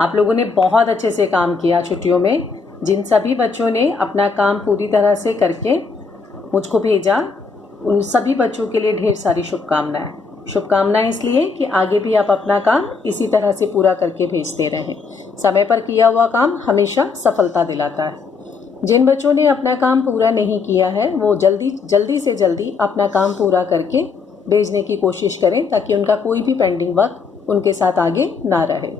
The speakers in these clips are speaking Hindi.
आप लोगों ने बहुत अच्छे से काम किया छुट्टियों में। जिन सभी बच्चों ने अपना काम पूरी तरह से करके मुझको भेजा, उन सभी बच्चों के लिए ढेर सारी शुभकामनाएं। शुभकामनाएं इसलिए कि आगे भी आप अपना काम इसी तरह से पूरा करके भेजते रहें। समय पर किया हुआ काम हमेशा सफलता दिलाता है। जिन बच्चों ने अपना काम पूरा नहीं किया है वो जल्दी से जल्दी अपना काम पूरा करके भेजने की कोशिश करें, ताकि उनका कोई भी पेंडिंग वर्क उनके साथ आगे ना रहे।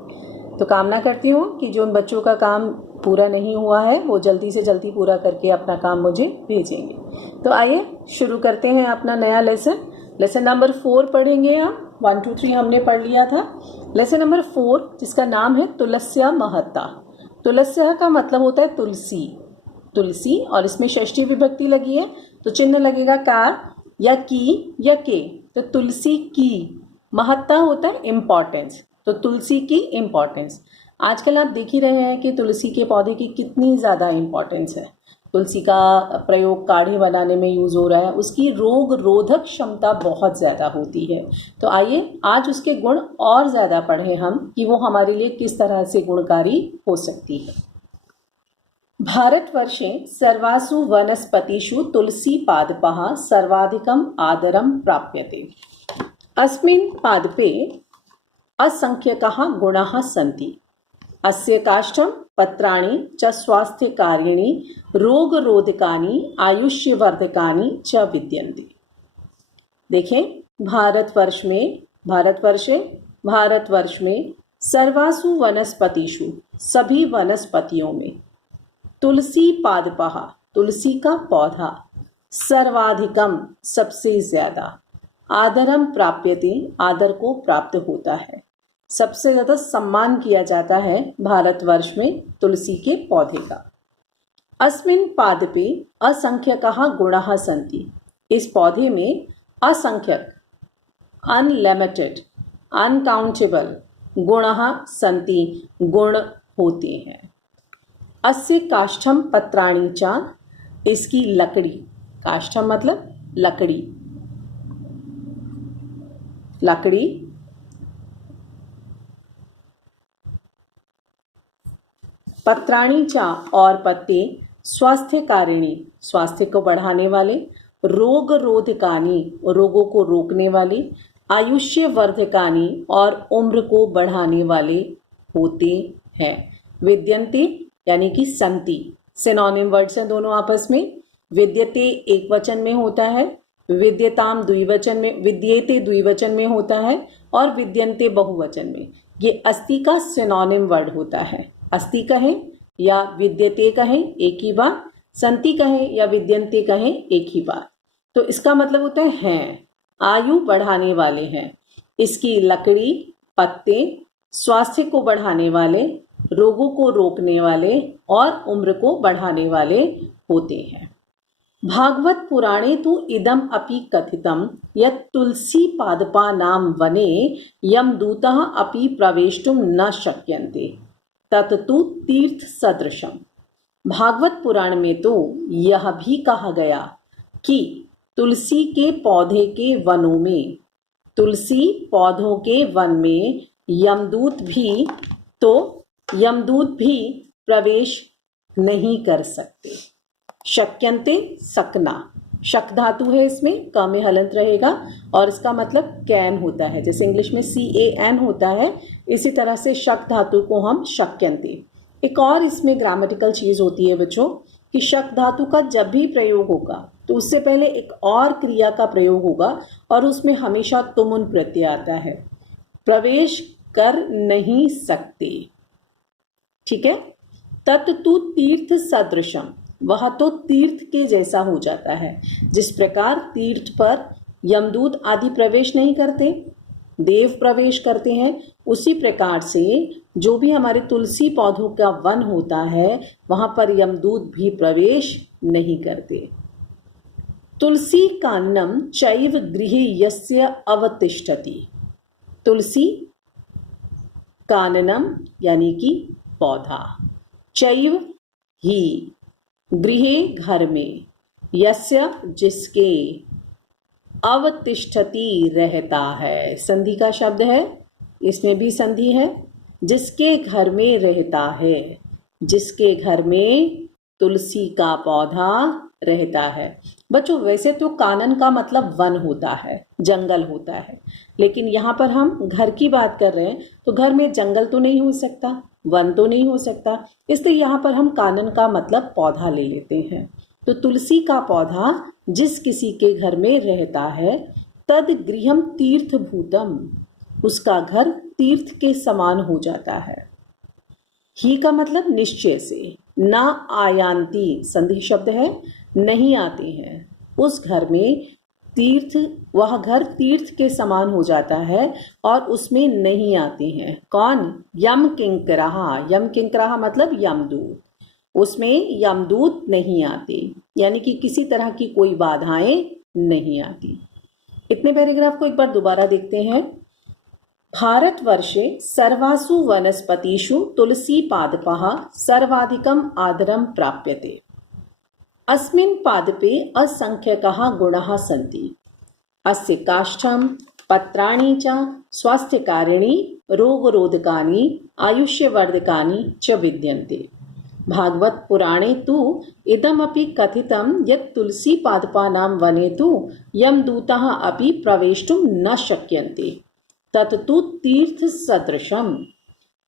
तो कामना करती हूँ कि जो उन बच्चों का काम पूरा नहीं हुआ है वो जल्दी से जल्दी पूरा करके अपना काम मुझे भेजेंगे। तो आइए शुरू करते हैं अपना नया लेसन नंबर 4 पढ़ेंगे हम। 1 2 3 हमने पढ़ लिया था। लेसन नंबर 4 जिसका नाम है तुलस्या महत्ता। तुलस्या का मतलब होता है तुलसी, और इसमें षष्ठी विभक्ति लगी है तो चिन्ह लगेगा का या की या के। तो तुलसी की महत्ता होता है इम्पॉर्टेंस, तो तुलसी की इम्पॉर्टेंस। आजकल आप देख ही रहे हैं कि तुलसी के पौधे की कितनी ज़्यादा इम्पॉर्टेंस है। तुलसी का प्रयोग काढ़ी बनाने में यूज़ हो रहा है, उसकी रोग रोधक क्षमता बहुत ज़्यादा होती है। तो आइए आज उसके गुण और ज़्यादा पढ़ें हम कि वो हमारे लिए किस तरह से गुणकारी हो सकती है। भारतवर्षे सर्वासु वनस्पतिषु तुलसी पादपः सर्वाधिकम् आदरं प्राप्यते। अस्मिन् पादपे असंख्यकाः गुणाः सन्ति। अस्य काष्ठं पत्राणि च स्वास्थ्यकारिणी रोगरोधकानि आयुष्यवर्धकानि च विद्यन्ते। देखें, भारतवर्ष में सर्वासु वनस्पतिषु सभी वनस्पतियों में तुलसी पादपः तुलसी का पौधा सर्वाधिकम सबसे ज्यादा आदरम प्राप्यते आदर को प्राप्त होता है, सबसे ज्यादा सम्मान किया जाता है भारतवर्ष में तुलसी के पौधे का। अस्मिन् पादपे असंख्यकाः गुणाः सन्ति। इस पौधे में असंख्यक अनलिमिटेड अनकाउंटेबल गुणाः सन्ति गुण होते हैं। अस्य काष्ठम पत्राणि च इसकी लकड़ी, काष्ठम मतलब लकड़ी पत्राणि च और पत्ते स्वास्थ्यकारिणी स्वास्थ्य को बढ़ाने वाले, रोग रोधकानी रोगों को रोकने वाले, आयुष्यवर्धकानी और उम्र को बढ़ाने वाले होते हैं। विद्यन्ते यानी कि संति सिनोनिम वर्ड्स हैं दोनों आपस में। विद्यते एक वचन में होता है, विद्यताम द्विवचन में, विद्येते द्विवचन में होता है और विद्यन्ते बहुवचन में। ये अस्ति का सिनोनिम वर्ड होता है। अस्ति कहें या विद्यते कहें एक ही बात, संति कहें या विद्यन्ते कहें एक ही बात। तो इसका मतलब होता है हैं, आयु बढ़ाने वाले हैं। इसकी लकड़ी पत्ते स्वास्थ्य को बढ़ाने वाले, रोगों को रोकने वाले और उम्र को बढ़ाने वाले होते हैं। भागवत पुराणे तु इदम अपि कथितम यत् तुलसी पादपानां वने यमदूतः अपि प्रवेष्टुम न शक्यन्ते तत्तु तीर्थ सदृशम। भागवत पुराण में तो यह भी कहा गया कि तुलसी के पौधे के वनों में, तुलसी पौधों के वन में यमदूत भी प्रवेश नहीं कर सकते। शक्यन्ते सकना, शक धातु है इसमें, क में हलंत रहेगा और इसका मतलब कैन होता है। जैसे इंग्लिश में CAN होता है, इसी तरह से शक धातु को हम शक्यन्ते। एक और इसमें ग्रामेटिकल चीज होती है बच्चों कि शक धातु का जब भी प्रयोग होगा तो उससे पहले एक और क्रिया का प्रयोग होगा और उसमें हमेशा तुमुन प्रत्यय आता है। प्रवेश कर नहीं सकते, ठीक है। तत्तु तीर्थ सदृशम, वह तो तीर्थ के जैसा हो जाता है। जिस प्रकार तीर्थ पर यमदूत आदि प्रवेश नहीं करते, देव प्रवेश करते हैं, उसी प्रकार से जो भी हमारे तुलसी पौधों का वन होता है वहां पर यमदूत भी प्रवेश नहीं करते। तुलसी काननम चैव गृहे यस्य अवतिष्ठति। तुलसी काननम यानी कि पौधा, चैव ही गृहे घर में, यस्य जिसके, अवतिष्ठति रहता है। संधि का शब्द है, इसमें भी संधि है। जिसके घर में रहता है, जिसके घर में तुलसी का पौधा रहता है। बच्चों वैसे तो कानन का मतलब वन होता है, जंगल होता है, लेकिन यहाँ पर हम घर की बात कर रहे हैं तो घर में जंगल तो नहीं हो सकता, वन तो नहीं हो सकता, इसलिए यहाँ पर हम कानन का मतलब पौधा ले लेते हैं। तो तुलसी का पौधा जिस किसी के घर में रहता है, तद गृहम तीर्थ भूतम, उसका घर तीर्थ के समान हो जाता है। ही का मतलब निश्चय से, ना आयांती संधि शब्द है, नहीं आते हैं उस घर में तीर्थ, वह घर तीर्थ के समान हो जाता है और उसमें नहीं आते हैं। कौन? यम किंकराहा, यम किंकराहा मतलब यमदूत, उसमें यमदूत नहीं आते, यानी कि किसी तरह की कोई बाधाएं नहीं आती। इतने पैराग्राफ को एक बार दोबारा देखते हैं। भारतवर्षे सर्वासु वनस्पतिषु तुलसी पादपः सर्वाधिकम् आदरं प्राप्यते। अस्मिन् पादपे असंख्यकाः गुणाः सन्ति। अस्य काष्ठं पत्राणि च स्वास्थ्यकारिणी रोगरोधकानि आयुष्यवर्धकानि च विद्यन्ते। भागवत पुराणे तु इदमपि कथितं यत् तुलसी पादपानां वने तु यमदूताः अपि प्रवेष्टुं न शक्यन्ते, तत्तु तीर्थ सदृशम।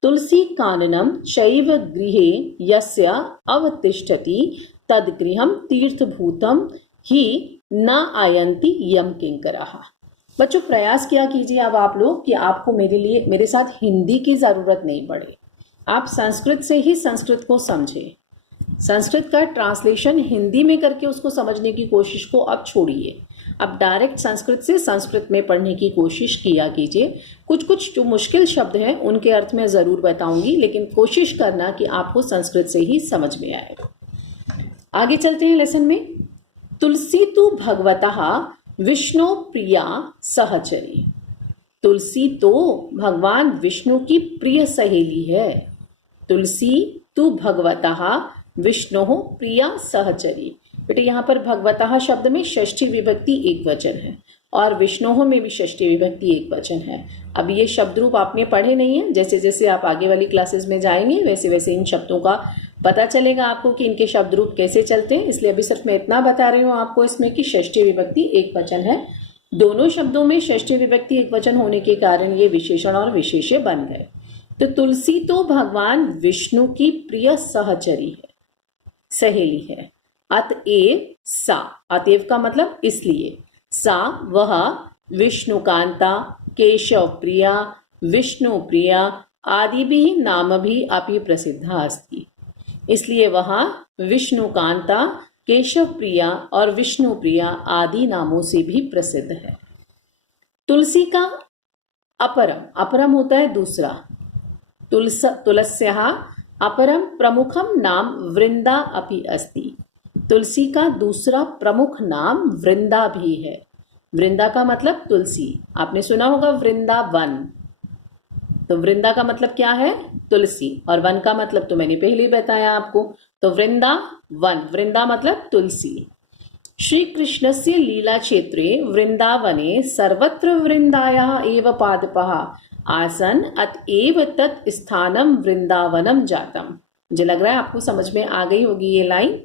तुलसी काननम शैव गृहे यस्य अवतिष्ठति तद्गृहम तीर्थभूतम ही न आयन्ति यम किंकराः। बच्चों प्रयास किया कीजिए अब आप लोग कि आपको मेरे साथ हिंदी की जरूरत नहीं पड़े, आप संस्कृत से ही संस्कृत को समझें। संस्कृत का ट्रांसलेशन हिंदी में करके उसको समझने की कोशिश को अब छोड़िए, अब डायरेक्ट संस्कृत से संस्कृत में पढ़ने की कोशिश किया कीजिए। कुछ कुछ जो मुश्किल शब्द हैं उनके अर्थ में ज़रूर बताऊंगी, लेकिन कोशिश करना कि आपको संस्कृत से ही समझ में आए। आगे चलते हैं लेसन में। तुलसी तु भगवतः विष्णु प्रिया सहचरी। तुलसी तो भगवान विष्णु की प्रिय सहेली है। तुलसी तु भगवतः विष्णु प्रिया सहचरी। बेटे यहाँ पर भगवतः शब्द में षष्ठी विभक्ति एक वचन है और विष्णु में भी षष्ठी विभक्ति एक वचन है। अब ये शब्द रूप आपने पढ़े नहीं है, जैसे जैसे आप आगे वाली क्लासेस में जाएंगे वैसे वैसे इन शब्दों का पता चलेगा आपको कि इनके शब्द रूप कैसे चलते हैं। इसलिए अभी सिर्फ मैं इतना बता रही हूँ आपको इसमें कि षष्ठी विभक्ति एक वचन है। दोनों शब्दों में षष्ठी विभक्ति एक वचन होने के कारण ये विशेषण और विशेष्य बन गए। तो तुलसी तो भगवान विष्णु की प्रिय सहचरी है, सहेली है। अतएव सा, अतएव का मतलब इसलिए, सा वह विष्णुकांता केशव प्रिया विष्णु प्रिया आदि भी नाम भी अपि प्रसिद्धा अस्ति। इसलिए वह विष्णुकांता केशव प्रिया और विष्णु प्रिया आदि नामों से भी प्रसिद्ध है। तुलसी का अपरम, अपरम होता है दूसरा, तुलस्याः अपरम प्रमुखम नाम वृंदा अपि अस्ति। तुलसी का दूसरा प्रमुख नाम वृंदा भी है। वृंदा का मतलब तुलसी, आपने सुना होगा वृंदावन, तो वृंदा का मतलब क्या है? तुलसी, और वन का मतलब तो मैंने पहले ही बताया आपको, तो वृंदा वन, वृंदा मतलब तुलसी। श्री कृष्णस्य लीला क्षेत्रे वृंदावने सर्वत्र वृंदायाः एव पादपः आसन अतएव तत् स्थानम वृंदावनम जातम। मुझे लग रहा है आपको समझ में आ गई होगी ये लाइन।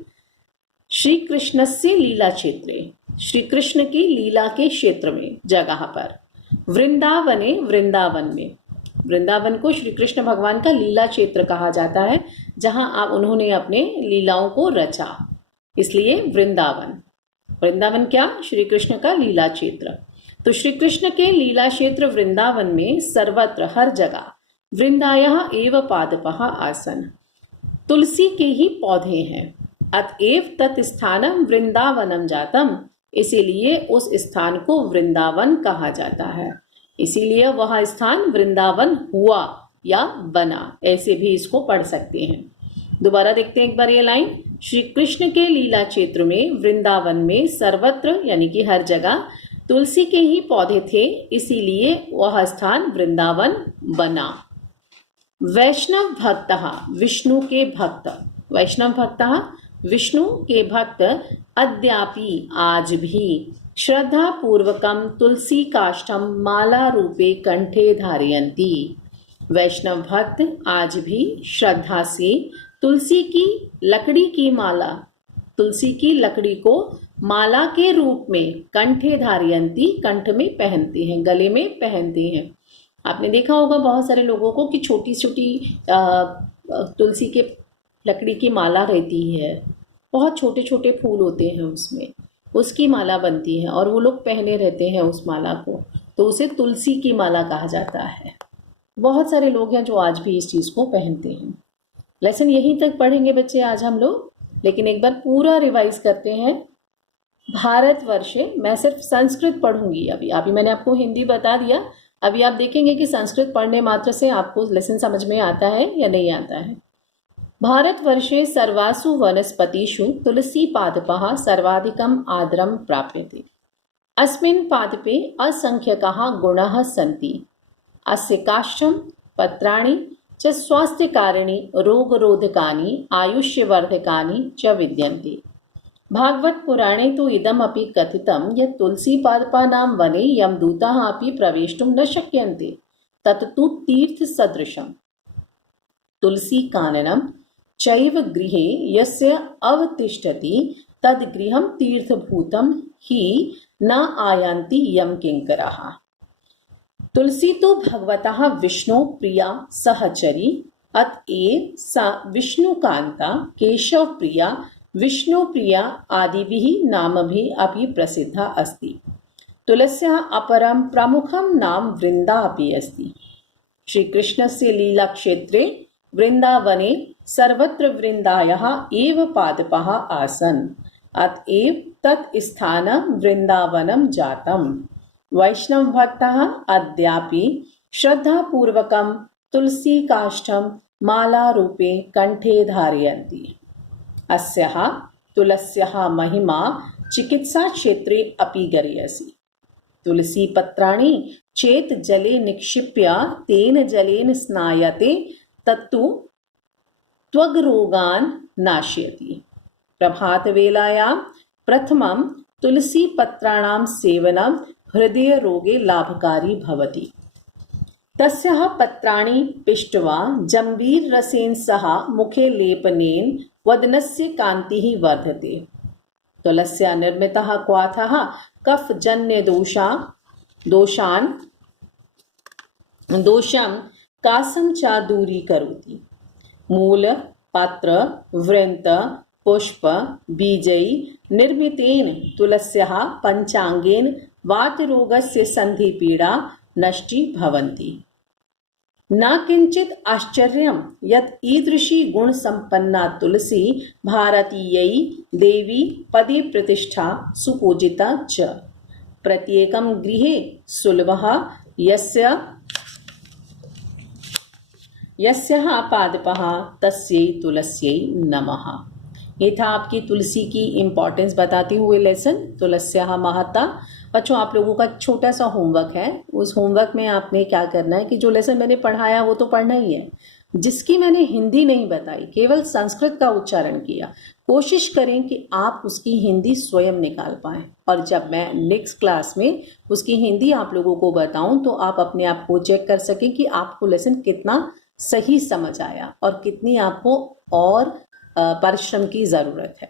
श्री कृष्ण से लीला क्षेत्रे, श्री कृष्ण की लीला के क्षेत्र में, जगह पर, वृंदावने वृंदावन में, वृंदावन को श्री कृष्ण भगवान का लीला क्षेत्र कहा जाता है, जहां आप उन्होंने अपने लीलाओं को रचा, इसलिए वृंदावन। वृंदावन क्या? श्री कृष्ण का लीला क्षेत्र। तो श्री कृष्ण के लीला क्षेत्र वृंदावन में सर्वत्र हर जगह वृंदायः एव पादपः आसन, तुलसी के ही पौधे हैं। अतएव तत् स्थानम वृंदावनम जातम, इसीलिए उस स्थान को वृंदावन कहा जाता है, इसीलिए वह स्थान वृंदावन हुआ या बना, ऐसे भी इसको पढ़ सकते हैं। दोबारा देखते हैं एक बार ये लाइन। श्री कृष्ण के लीला क्षेत्र में वृंदावन में सर्वत्र यानी कि हर जगह तुलसी के ही पौधे थे, इसीलिए वह स्थान वृंदावन बना। वैष्णव भक्तः, विष्णु के भक्त, वैष्णव भक्तः विष्णु के भक्त अद्यापि आज भी श्रद्धा पूर्वकम तुलसी काष्ठम माला रूपे कंठे धारयन्ति। वैष्णव भक्त आज भी श्रद्धा से तुलसी की लकड़ी की माला, तुलसी की लकड़ी को माला के रूप में कंठे धारयंती, कंठ में पहनते हैं, गले में पहनते हैं। आपने देखा होगा बहुत सारे लोगों को कि छोटी छोटी तुलसी के लकड़ी की माला रहती है, बहुत छोटे छोटे फूल होते हैं उसमें, उसकी माला बनती है और वो लोग पहने रहते हैं उस माला को, तो उसे तुलसी की माला कहा जाता है। बहुत सारे लोग हैं जो आज भी इस चीज़ को पहनते हैं। लेसन यहीं तक पढ़ेंगे बच्चे आज हम लोग, लेकिन एक बार पूरा रिवाइज करते हैं। भारतवर्षे, मैं सिर्फ संस्कृत पढ़ूंगी अभी मैंने आपको हिंदी बता दिया, अभी आप देखेंगे कि संस्कृत पढ़ने मात्र से आपको लेसन समझ में आता है या नहीं आता है। भारतवर्षे सर्वासु वनस्पतिषु तुलसी पादपः सर्वाधिकम् आदरं प्राप्यते। अस्मिन् पादपे असंख्यकाः गुणाः सन्ति। अस्य काष्ठं पत्राणि च स्वास्थ्यकारिणी रोगरोधकानि आयुष्यवर्धकानि च विद्यन्ते। भागवत पुराणे तु इदमपि कथितं यत् तुलसीपादपानां वने यमदूताः अपि प्रवेष्टुं न शक्यन्ते, तत् तु तीर्थसदृशम्। तुलसीकाननं चैव गृहे यस्य अवतिष्ठति तद् गृहं तीर्थभूतं हि न आयान्ति यमकिङ्कराः। तुलसी तो भगवतः विष्णु प्रिया सहचरी, अतएव सा विष्णुकान्ता केशव प्रिया विष्णु प्रिया आदिभिः नामभिः अपि प्रसिद्धा अस्ति। तुलस्याः अपरं प्रमुखं नाम वृन्दा अपि अस्ति। श्रीकृष्णस्य लीलाक्षेत्रे वृन्दावने सर्वत्र वृन्दायाः एव पादपाः आसन्, अतएव तत् स्थानं वृन्दावनं जातम्। वैष्णवभक्ताः अद्यापि श्रद्धापूर्वकं तुलसीकाष्ठं मालारूपे कण्ठे धारयन्ति। अस्याः तुलस्याः महिमा चिकित्साक्षेत्रे अपि गरीयसी। तुलसीपत्राणि चेत् जले निक्षिप्य तेन जलेन स्नायते तत्तु त्वग्रोगान् नाशयति। प्रभातवेलायां प्रथमं तुलसीपत्राणां सेवनं हृदयरोगे लाभकारी भवति। तस्याः पत्राणि पिष्ट्वा जम्बीररसेन सह मुखे लेपनेन वदनस्य कान्तिः वर्धते। तुलस्या निर्मितः क्वाथः दोषं कासं च दूरीकरोति। मूल पत्र वृन्त पुष्प बीजैः निर्मितेन तुलस्याः पञ्चाङ्गेन वातरोगस्य सन्धिपीडा नष्टी भवन्ति। न किंचित आश्चर्यं यत् ईदृशी गुणसम्पन्ना तुलसी भारतीयै देवी पदे प्रतिष्ठा सुपूजिता च। प्रत्येकं गृहे सुलभः यस्याः पादपः तस्यै तुलस्यै नमः। ये था आपकी तुलसी की इम्पोर्टेंस बताते हुए लेसन, तुलस्याः महत्ता। बच्चों, आप लोगों का एक छोटा सा होमवर्क है। उस होमवर्क में आपने क्या करना है कि जो लेसन मैंने पढ़ाया वो तो पढ़ना ही है, जिसकी मैंने हिंदी नहीं बताई, केवल संस्कृत का उच्चारण किया, कोशिश करें कि आप उसकी हिंदी स्वयं निकाल पाएं। और जब मैं नेक्स्ट क्लास में उसकी हिंदी आप लोगों को बताऊं तो आप अपने आप को चेक कर सकें कि आपको लेसन कितना सही समझ आया और कितनी आपको और परिश्रम की ज़रूरत है।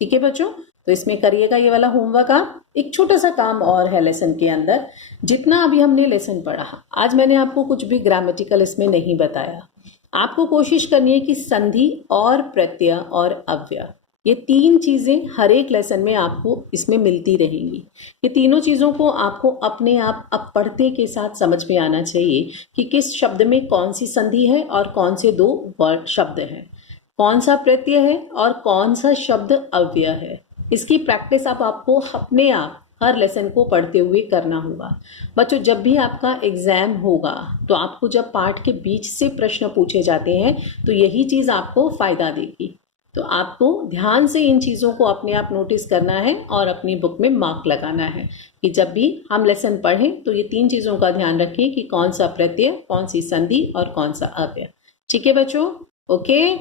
ठीक है बच्चों, तो इसमें करिएगा ये वाला होमवर्क। आप एक छोटा सा काम और है लेसन के अंदर, जितना अभी हमने लेसन पढ़ा, आज मैंने आपको कुछ भी ग्रामेटिकल इसमें नहीं बताया। आपको कोशिश करनी है कि संधि और प्रत्यय और अव्यय, ये तीन चीज़ें हर एक लेसन में आपको इसमें मिलती रहेंगी। ये तीनों चीज़ों को आपको अपने आप अब पढ़ते के साथ समझ में आना चाहिए कि किस शब्द में कौन सी संधि है और कौन से दो वर्ड शब्द हैं, कौन सा प्रत्यय है और कौन सा शब्द अव्यय है। इसकी प्रैक्टिस आप आपको अपने आप हर लेसन को पढ़ते हुए करना होगा। बच्चों, जब भी आपका एग्जाम होगा तो आपको जब पाठ के बीच से प्रश्न पूछे जाते हैं तो यही चीज़ आपको फ़ायदा देगी। तो आपको ध्यान से इन चीज़ों को अपने आप नोटिस करना है और अपनी बुक में मार्क लगाना है कि जब भी हम लेसन पढ़ें तो ये तीन चीज़ों का ध्यान रखें कि कौन सा प्रत्यय, कौन सी संधि और कौन सा अव्यय। ठीक है बच्चों, ओके,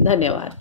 धन्यवाद।